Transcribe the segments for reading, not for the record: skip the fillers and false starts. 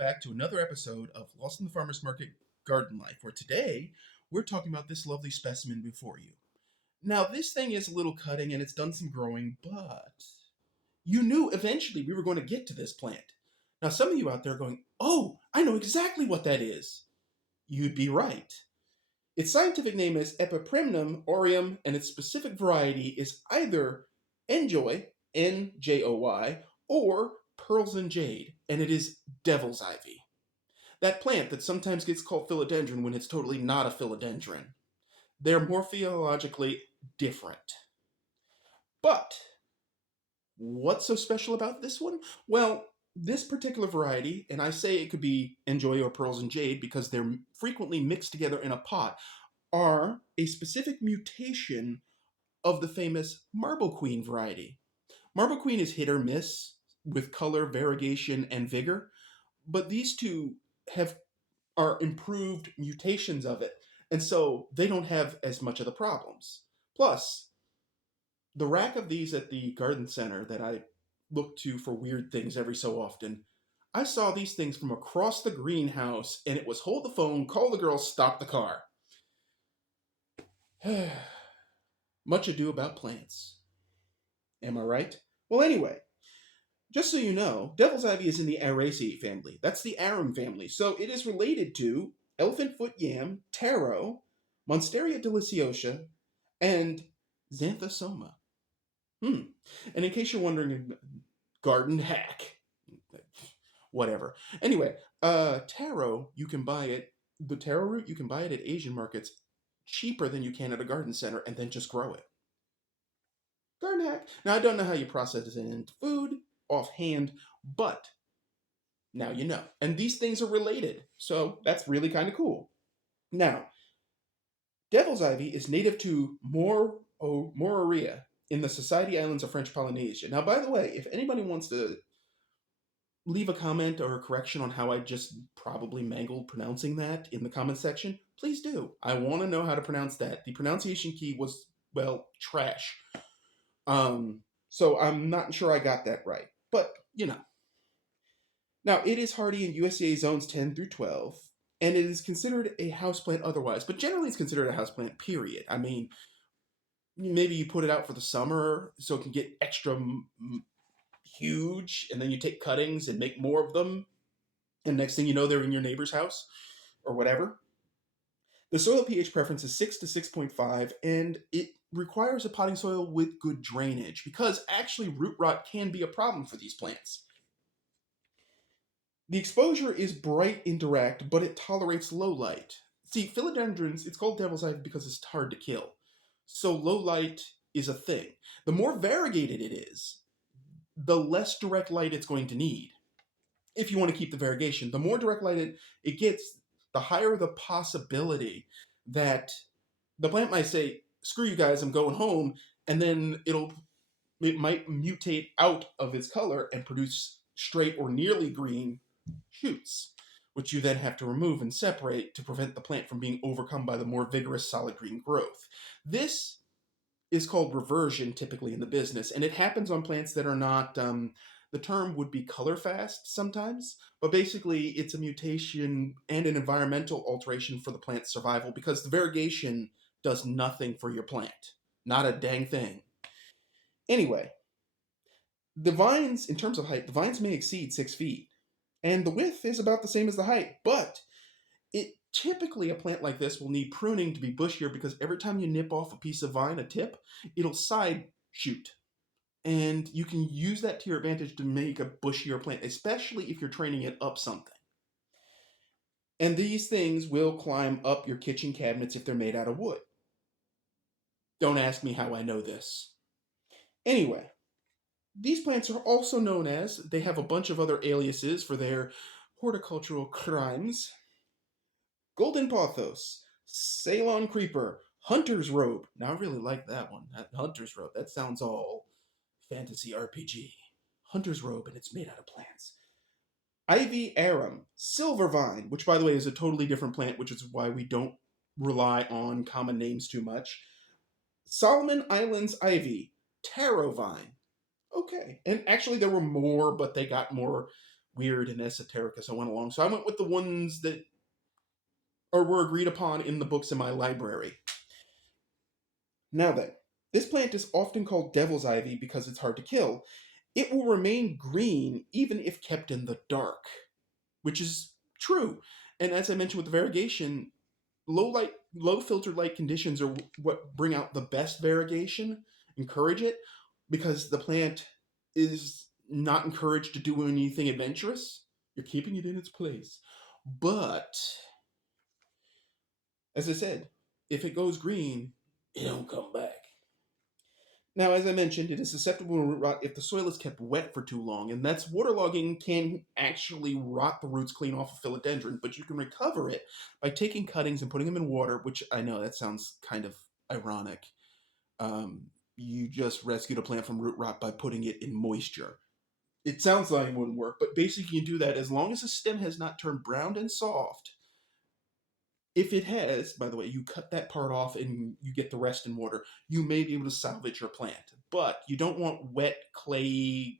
back to another episode of Lost in the Farmer's Market Garden Life, where today we're talking about this lovely specimen before you. Now, this thing is a little cutting and it's done some growing, but you knew eventually we were going to get to this plant. Now, some of you out there are going, oh, I know exactly what that is. You'd be right. Its scientific name is Epipremnum aureum, and its specific variety is either Njoy, Njoy, or Pearls and Jade, and it is devil's ivy. That plant that sometimes gets called philodendron when it's totally not a philodendron. They're morphologically different. But what's so special about this one? Well, this particular variety, and I say it could be Njoy or Pearls and Jade because they're frequently mixed together in a pot, are a specific mutation of the famous Marble Queen variety. Marble Queen is hit or miss with color, variegation, and vigor, but these two are improved mutations of it, and so they don't have as much of the problems. Plus, the rack of these at the garden center that I look to for weird things every so often, I saw these things from across the greenhouse, and it was hold the phone, call the girl, stop the car. Much ado about plants. Am I right? Well, anyway, just so you know, devil's ivy is in the Araceae family. That's the arum family. So it is related to elephant foot yam, taro, Monstera deliciosa, and xanthosoma. And in case you're wondering, garden hack. Whatever. Anyway, taro, you can buy it, the taro root, you can buy it at Asian markets cheaper than you can at a garden center and then just grow it. Garden hack. Now, I don't know how you process it into food offhand, but now you know. And these things are related, so that's really kind of cool. Now, devil's ivy is native to Moorea in the Society Islands of French Polynesia. Now, by the way, if anybody wants to leave a comment or a correction on how I just probably mangled pronouncing that in the comment section, please do. I want to know how to pronounce that. The pronunciation key was, well, trash. So I'm not sure I got that right. But, you know. Now, it is hardy in USDA zones 10 through 12, and it is considered a houseplant otherwise, but generally it's considered a houseplant, period. I mean, maybe you put it out for the summer so it can get extra huge, and then you take cuttings and make more of them, and next thing you know, they're in your neighbor's house, or whatever. The soil pH preference is 6 to 6.5, and it requires a potting soil with good drainage, because actually root rot can be a problem for these plants. The exposure is bright and direct, but it tolerates low light. See, philodendrons, it's called devil's ivy because it's hard to kill. So low light is a thing. The more variegated it is, the less direct light it's going to need. If you want to keep the variegation, the more direct light it gets, the higher the possibility that the plant might say, screw you guys, I'm going home, and then it might mutate out of its color and produce straight or nearly green shoots, which you then have to remove and separate to prevent the plant from being overcome by the more vigorous solid green growth. This is called reversion typically in the business, and it happens on plants that are not, the term would be color fast sometimes, but basically it's a mutation and an environmental alteration for the plant's survival because the variegation does nothing for your plant. Not a dang thing. Anyway, the vines, in terms of height, the vines may exceed 6 feet. And the width is about the same as the height, but typically a plant like this will need pruning to be bushier because every time you nip off a piece of vine, a tip, it'll side shoot. And you can use that to your advantage to make a bushier plant, especially if you're training it up something. And these things will climb up your kitchen cabinets if they're made out of wood. Don't ask me how I know this. Anyway, these plants are also known as, they have a bunch of other aliases for their horticultural crimes. Golden pothos, Ceylon creeper, hunter's robe. Now I really like that one. That hunter's robe. That sounds all fantasy RPG. Hunter's robe, and it's made out of plants. Ivy arum, silver vine, which by the way is a totally different plant, which is why we don't rely on common names too much. Solomon Islands ivy, taro vine. Okay, and actually there were more, but they got more weird and esoteric as I went along. So I went with the ones that were agreed upon in the books in my library. Now then, this plant is often called devil's ivy because it's hard to kill. It will remain green even if kept in the dark, which is true. And as I mentioned with the variegation, low filtered light conditions are what bring out the best variegation, encourage it, because the plant is not encouraged to do anything adventurous. You're keeping it in its place. But as I said, if it goes green, it don't come back. Now, as I mentioned, it is susceptible to root rot if the soil is kept wet for too long, and that's waterlogging can actually rot the roots clean off a philodendron, but you can recover it by taking cuttings and putting them in water, which I know that sounds kind of ironic. You just rescued a plant from root rot by putting it in moisture. It sounds like it wouldn't work, but basically you can do that as long as the stem has not turned brown and soft. If it has, by the way, you cut that part off and you get the rest in water, you may be able to salvage your plant. But you don't want wet, clay,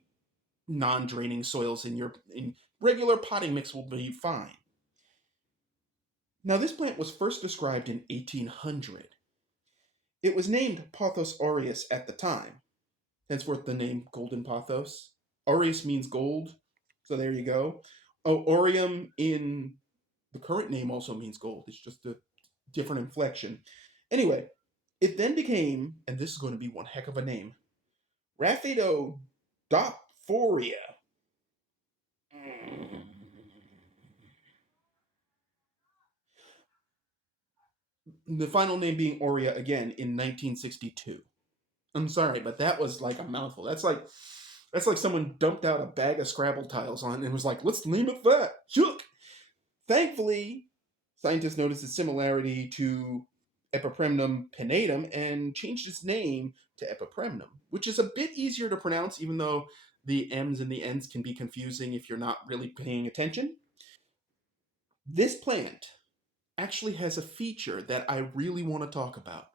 non-draining soils in regular potting mix will be fine. Now this plant was first described in 1800. It was named Pothos aureus at the time, henceforth the name golden pothos. Aureus means gold, so there you go. Oh, aureum in the current name also means gold. It's just a different inflection. Anyway, it then became, and this is going to be one heck of a name, Rhaphidodontophoria. The final name being Aurea again in 1962. I'm sorry, but that was like a mouthful. That's like someone dumped out a bag of Scrabble tiles on and was like, let's name it that. Yuck! Thankfully, scientists noticed its similarity to Epipremnum pinnatum and changed its name to Epipremnum, which is a bit easier to pronounce, even though the M's and the N's can be confusing if you're not really paying attention. This plant actually has a feature that I really want to talk about.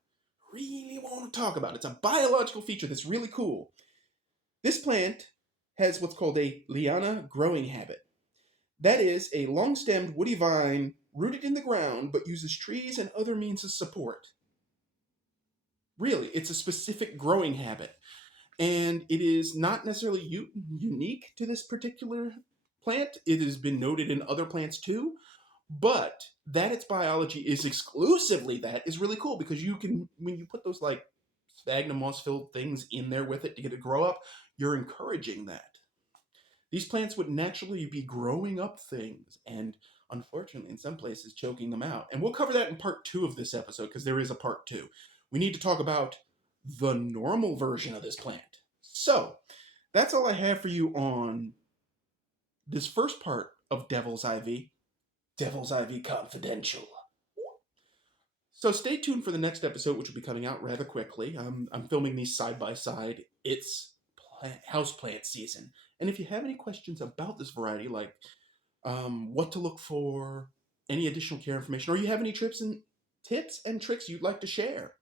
It's a biological feature that's really cool. This plant has what's called a liana growing habit. That is a long-stemmed woody vine rooted in the ground but uses trees and other means of support. Really, it's a specific growing habit. And it is not necessarily unique to this particular plant. It has been noted in other plants too. But that its biology is exclusively that is really cool because you can, when you put those like sphagnum moss filled things in there with it to get it to grow up, you're encouraging that. These plants would naturally be growing up things and unfortunately in some places choking them out. And we'll cover that in part 2 of this episode because there is a part 2. We need to talk about the normal version of this plant. So that's all I have for you on this first part of Devil's Ivy. Devil's Ivy Confidential. So stay tuned for the next episode, which will be coming out rather quickly. I'm filming these side by side. It's houseplant season. And if you have any questions about this variety, like what to look for, any additional care information, or you have any tips and tricks you'd like to share,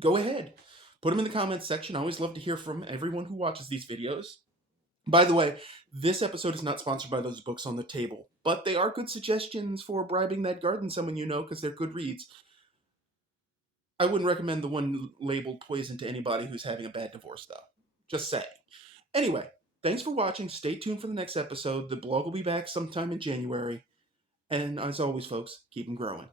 go ahead. Put them in the comments section. I always love to hear from everyone who watches these videos. By the way, this episode is not sponsored by those books on the table, but they are good suggestions for bribing that garden someone you know because they're good reads. I wouldn't recommend the one labeled poison to anybody who's having a bad divorce, though. Just saying. Anyway, thanks for watching. Stay tuned for the next episode. The blog will be back sometime in January. And as always, folks, keep them growing.